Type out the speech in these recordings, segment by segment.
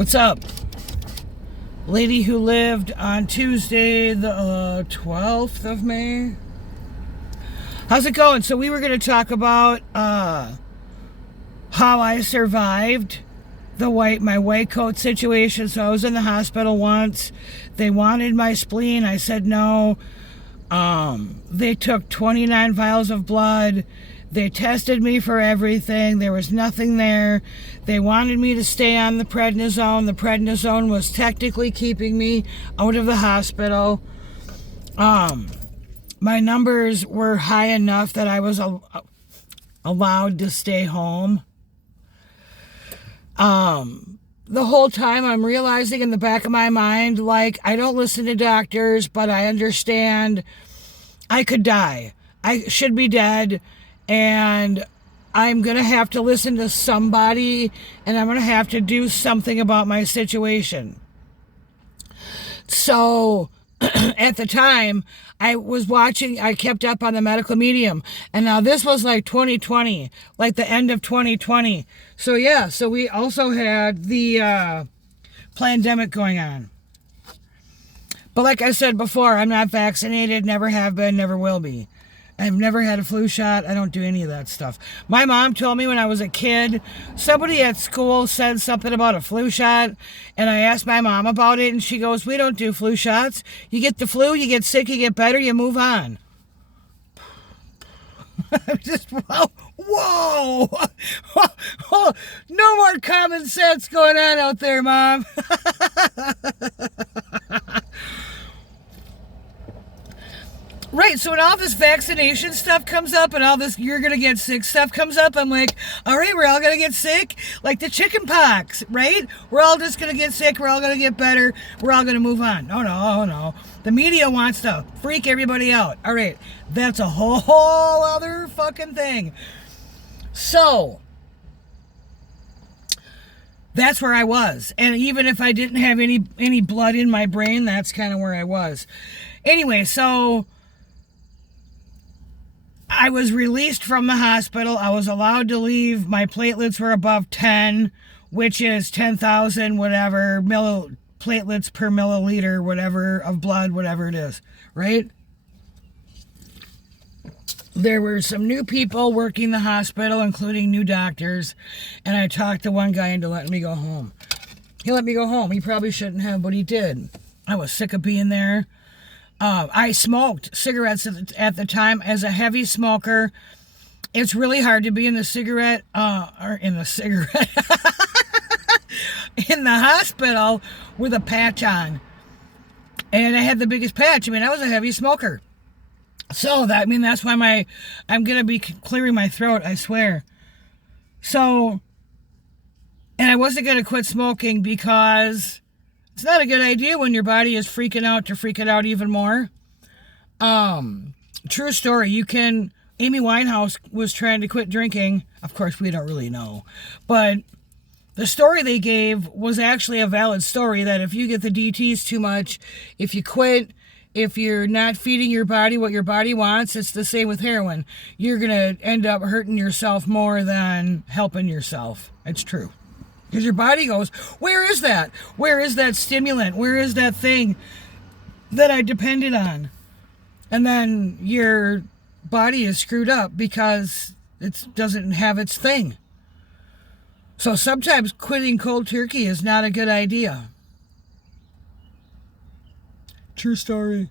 What's up? Lady who lived on Tuesday, the 12th of May. How's it going? So we were going to talk about how I survived my white coat situation. So I was in the hospital once. They wanted my spleen. I said no. They took 29 vials of blood. They tested me for everything. There was nothing there. They wanted me to stay on the prednisone. The prednisone was technically keeping me out of the hospital. My numbers were high enough that I was allowed to stay home. The whole time I'm realizing in the back of my mind, like, I don't listen to doctors, but I understand I could die. I should be dead. And I'm going to have to listen to somebody, and I'm going to have to do something about my situation. So at the time, I kept up on the medical medium. And now this was like 2020, like the end of 2020. So yeah, so we also had the pandemic going on. But like I said before, I'm not vaccinated, never have been, never will be. I've never had a flu shot. I don't do any of that stuff. My mom told me when I was a kid, somebody at school said something about a flu shot, and I asked my mom about it, and she goes, "We don't do flu shots. You get the flu, you get sick, you get better, you move on." I'm just, whoa. No more common sense going on out there, Mom. Right, so when all this vaccination stuff comes up and all this you're going to get sick stuff comes up, I'm like, all right, we're all going to get sick. Like the chicken pox, right? We're all just going to get sick. We're all going to get better. We're all going to move on. No. The media wants to freak everybody out. All right, that's a whole other fucking thing. So that's where I was. And even if I didn't have any blood in my brain, that's kind of where I was. Anyway, so I was released from the hospital. I was allowed to leave. My platelets were above 10, which is 10,000 whatever platelets per milliliter, whatever, of blood, whatever it is, right? There were some new people working the hospital, including new doctors, and I talked to one guy into letting me go home. He let me go home. He probably shouldn't have, but he did. I was sick of being there. I smoked cigarettes at the time. As a heavy smoker, it's really hard to be in the hospital with a patch on. And I had the biggest patch. I was a heavy smoker. So that's why I'm going to be clearing my throat, I swear. So, and I wasn't going to quit smoking because it's not a good idea when your body is freaking out to freak it out even more. True story. Amy Winehouse was trying to quit drinking. Of course, we don't really know. But the story they gave was actually a valid story, that if you get the DTs too much, if you quit, if you're not feeding your body what your body wants, it's the same with heroin. You're going to end up hurting yourself more than helping yourself. It's true. Because your body goes, where is that? Where is that stimulant? Where is that thing that I depended on? And then your body is screwed up because it doesn't have its thing. So sometimes quitting cold turkey is not a good idea. True story.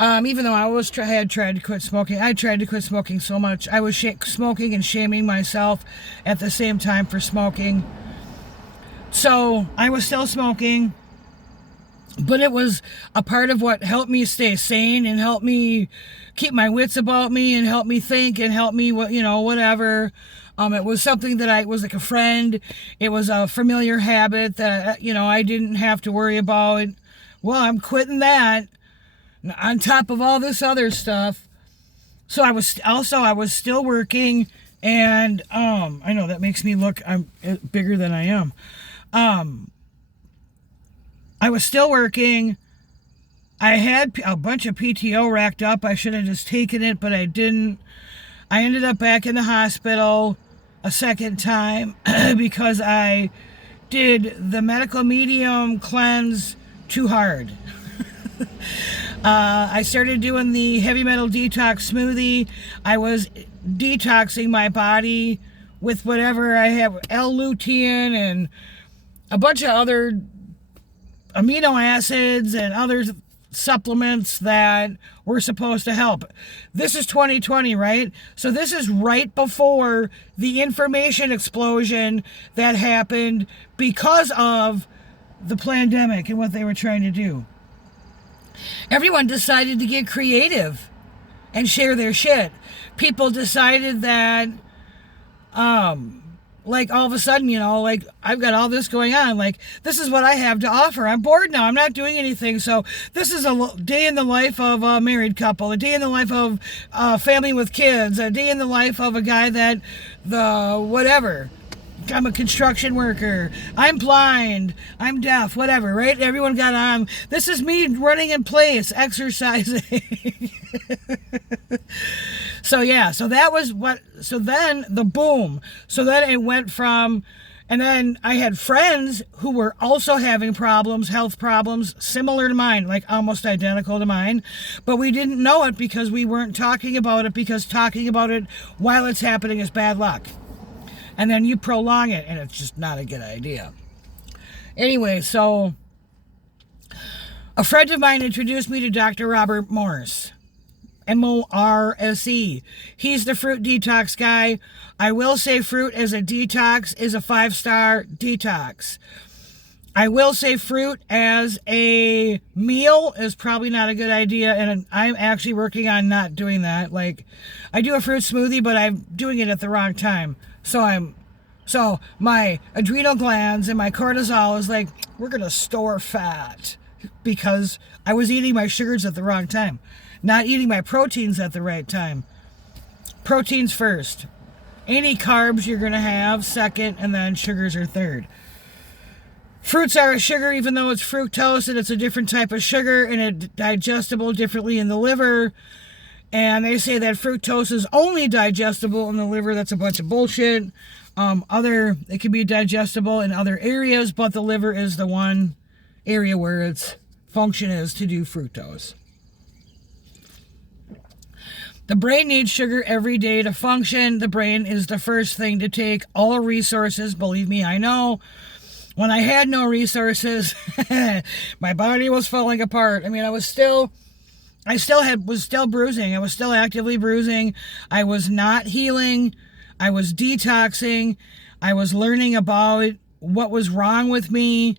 Even though I had tried to quit smoking, I tried to quit smoking so much. I was smoking and shaming myself at the same time for smoking. So I was still smoking, but it was a part of what helped me stay sane and helped me keep my wits about me and helped me think and helped me, whatever. It was something that was like a friend. It was a familiar habit that, I didn't have to worry about. Well, I'm quitting that on top of all this other stuff. So I was still working, and I know that makes me look I'm bigger than I am. I was still working. I had a bunch of PTO racked up. I should have just taken it, but I didn't. I ended up back in the hospital a second time because I did the medical medium cleanse too hard. I started doing the heavy metal detox smoothie. I was detoxing my body with whatever I have, L-lutein and a bunch of other amino acids and other supplements that were supposed to help. This is 2020, right? So this is right before the information explosion that happened because of the pandemic and what they were trying to do. Everyone decided to get creative and share their shit. People decided that like all of a sudden, like I've got all this going on. Like, this is what I have to offer. I'm bored now. I'm not doing anything. So this is a day in the life of a married couple, a day in the life of a family with kids, a day in the life of a guy that whatever. I'm a construction worker. I'm blind. I'm deaf, whatever, right? Everyone got on. This is me running in place, exercising. So yeah, so that was so then the boom. So then it went from, and then I had friends who were also having problems, health problems, similar to mine, like almost identical to mine. But we didn't know it because we weren't talking about it, because talking about it while it's happening is bad luck. And then you prolong it, and it's just not a good idea. Anyway, so a friend of mine introduced me to Dr. Robert Morse. Morse. He's the fruit detox guy. I will say fruit as a detox is a 5-star detox. I will say fruit as a meal is probably not a good idea, and I'm actually working on not doing that. Like, I do a fruit smoothie, but I'm doing it at the wrong time. So my adrenal glands and my cortisol is like, we're going to store fat, because I was eating my sugars at the wrong time. Not eating my proteins at the right time. Proteins first. Any carbs you're going to have second, and then sugars are third. Fruits are a sugar, even though it's fructose, and it's a different type of sugar, and it's digestible differently in the liver. And they say that fructose is only digestible in the liver. That's a bunch of bullshit. It can be digestible in other areas, but the liver is the one area where its function is to do fructose. The brain needs sugar every day to function. The brain is the first thing to take all resources. Believe me, I know. When I had no resources, my body was falling apart. I mean, was still bruising. I was still actively bruising. I was not healing. I was detoxing. I was learning about what was wrong with me.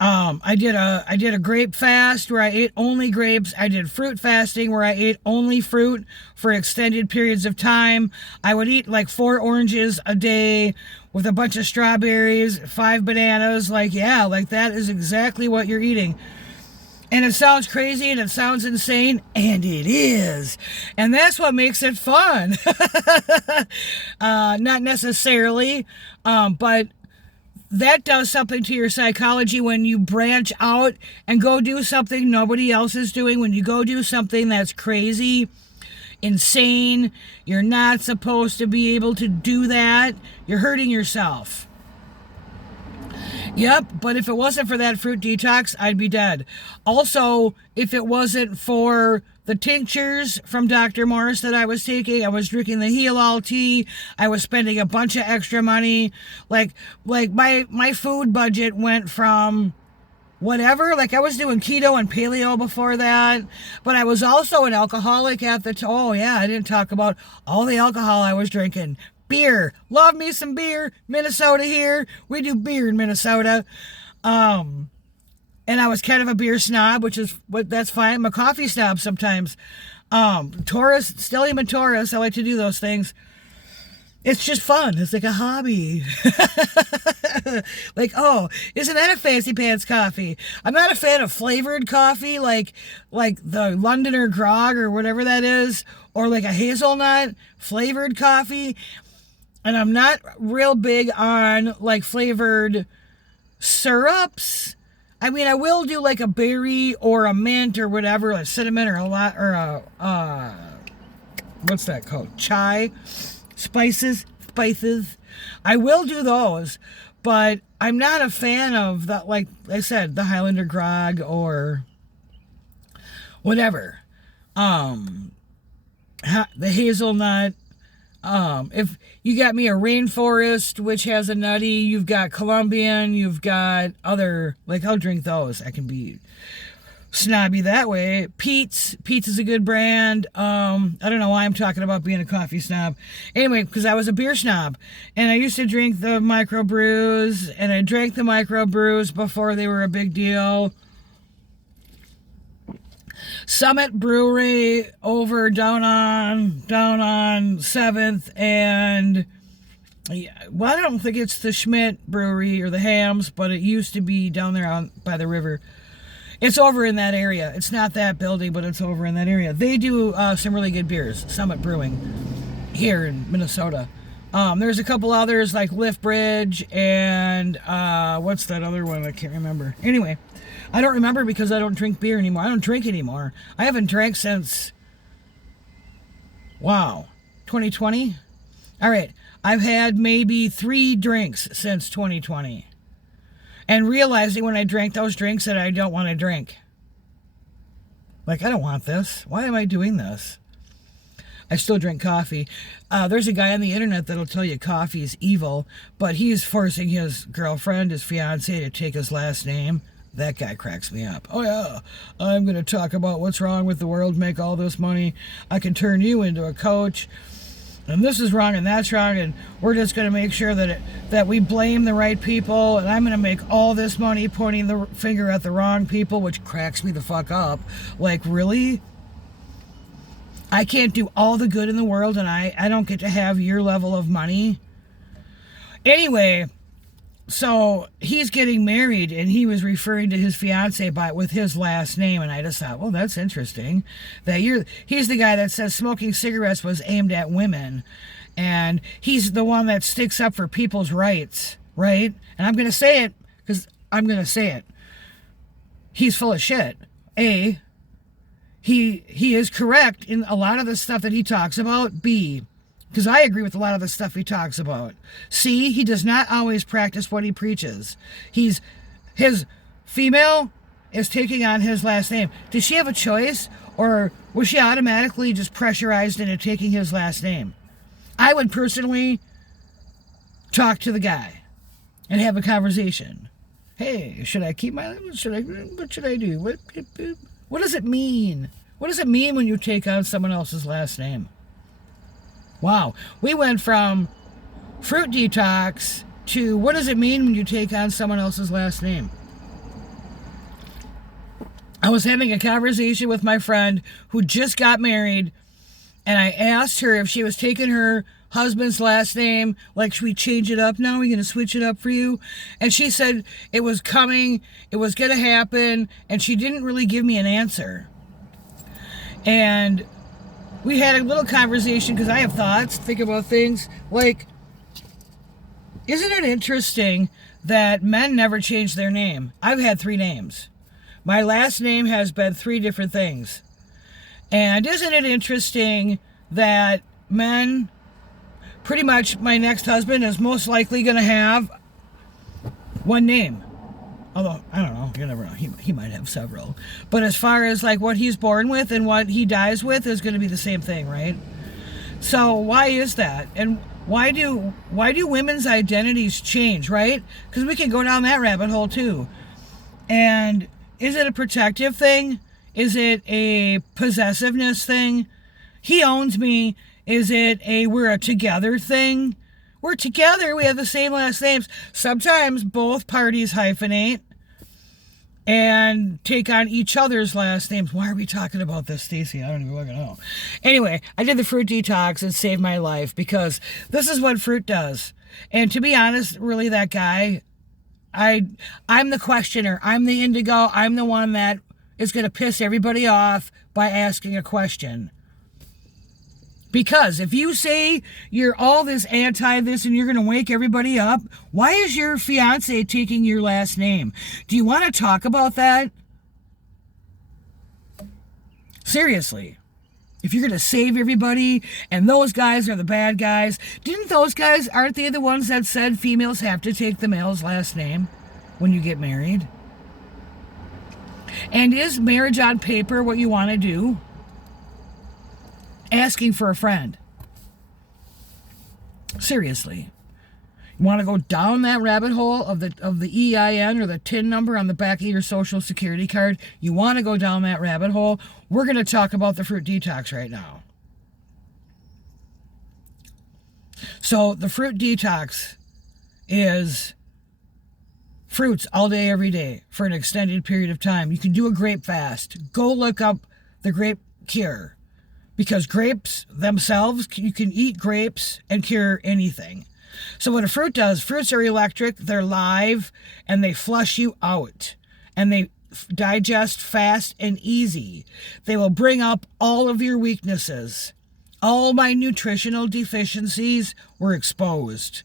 I did a grape fast where I ate only grapes. I did fruit fasting where I ate only fruit for extended periods of time. I would eat like 4 oranges a day with a bunch of strawberries, 5 bananas. Like that is exactly what you're eating. And it sounds crazy and it sounds insane, and it is. And that's what makes it fun. Not necessarily, but that does something to your psychology when you branch out and go do something nobody else is doing. When you go do something that's crazy, insane, you're not supposed to be able to do that. You're hurting yourself. Yep, but if it wasn't for that fruit detox, I'd be dead. Also, if it wasn't for the tinctures from Dr. Morse that I was taking, I was drinking the Heal All tea, I was spending a bunch of extra money. Like my food budget went from whatever, like I was doing keto and paleo before that, but I was also an alcoholic at the time. Oh yeah, I didn't talk about all the alcohol I was drinking. Beer. Love me some beer. Minnesota here. We do beer in Minnesota. And I was kind of a beer snob, that's fine. I'm a coffee snob sometimes. Taurus, still am a Taurus. I like to do those things. It's just fun. It's like a hobby. Like, oh, isn't that a fancy pants coffee? I'm not a fan of flavored coffee, like the Londoner Grog or whatever that is, or like a hazelnut flavored coffee. And I'm not real big on like flavored syrups. I mean, I will do like a berry or a mint or whatever, a cinnamon or what's that called? Chai, spices. I will do those, but I'm not a fan of the, like I said, the Highlander grog or whatever. The hazelnut. If you got me a rainforest, which has a nutty, you've got Colombian, you've got other, like, I'll drink those. I can be snobby that way. Pete's is a good brand. I don't know why I'm talking about being a coffee snob. Anyway, because I was a beer snob, and I used to drink the microbrews, and I drank the microbrews before they were a big deal. Summit Brewery over down on 7th, and well, I don't think it's the Schmidt Brewery or the Hams, but it used to be down there by the river. It's over in that area. It's not that building, but it's over in that area. They do some really good beers, Summit Brewing, here in Minnesota. There's a couple others like Lift Bridge and what's that other one? I can't remember. Anyway, I don't remember because I don't drink beer anymore. I don't drink anymore. I haven't drank since, 2020? All right. I've had maybe 3 drinks since 2020. And realizing when I drank those drinks that I don't want to drink. Like, I don't want this. Why am I doing this? I still drink coffee. There's a guy on the internet that'll tell you coffee is evil, but he's forcing his girlfriend, his fiance, to take his last name. That guy cracks me up. Oh yeah, I'm going to talk about what's wrong with the world, make all this money. I can turn you into a coach. And this is wrong and that's wrong, and we're just going to make sure that we blame the right people, and I'm going to make all this money pointing the finger at the wrong people, which cracks me the fuck up. Like, really? I can't do all the good in the world, and I don't get to have your level of money? Anyway, so he's getting married, and he was referring to his fiance with his last name, and I just thought, well, that's interesting. He's the guy that says smoking cigarettes was aimed at women, and he's the one that sticks up for people's rights, right? And I'm going to say it because I'm going to say it. He's full of shit. A, he is correct in a lot of the stuff that he talks about. B, because I agree with a lot of the stuff he talks about. C, he does not always practice what he preaches. His female is taking on his last name. Did she have a choice, or was she automatically just pressurized into taking his last name? I would personally talk to the guy and have a conversation. Hey, should I keep what should I do? What does it mean? What does it mean when you take on someone else's last name? Wow, we went from fruit detox to what does it mean when you take on someone else's last name? I was having a conversation with my friend who just got married, and I asked her if she was taking her husband's last name, like, should we change it up now? Are we going to switch it up for you? And she said it was coming, it was going to happen, and she didn't really give me an answer. And we had a little conversation because I have thoughts, think about things. Like, isn't it interesting that men never change their name? I've had 3 names. My last name has been 3 different things. And isn't it interesting that men, pretty much my next husband is most likely going to have 1 name. Although, I don't know, you never know, he might have several. But as far as like what he's born with and what he dies with is going to be the same thing, right? So why is that? And why do women's identities change, right? Because we can go down that rabbit hole too. And is it a protective thing? Is it a possessiveness thing? He owns me. Is it we're a together thing? We're together. We have the same last names. Sometimes both parties hyphenate and take on each other's last names. Why are we talking about this, Stacy? I don't even fucking know. Anyway, I did the fruit detox and saved my life because this is what fruit does. And to be honest, really, that guy, I'm the questioner. I'm the indigo. I'm the one that is going to piss everybody off by asking a question. Because if you say you're all this anti this and you're going to wake everybody up, why is your fiance taking your last name? Do you want to talk about that? Seriously. If you're going to save everybody and those guys are the bad guys, aren't they the ones that said females have to take the male's last name when you get married? And is marriage on paper what you want to do? Asking for a friend. Seriously. You want to go down that rabbit hole of the EIN or the TIN number on the back of your social security card? You want to go down that rabbit hole? We're going to talk about the fruit detox right now. So the fruit detox is fruits all day, every day for an extended period of time. You can do a grape fast. Go look up the grape cure, because grapes themselves, you can eat grapes and cure anything. So what a fruit does, fruits are electric, they're live, and they flush you out. And they digest fast and easy. They will bring up all of your weaknesses. All my nutritional deficiencies were exposed.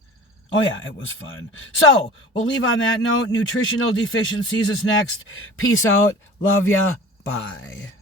Oh yeah, it was fun. So, we'll leave on that note. Nutritional deficiencies is next. Peace out. Love ya. Bye.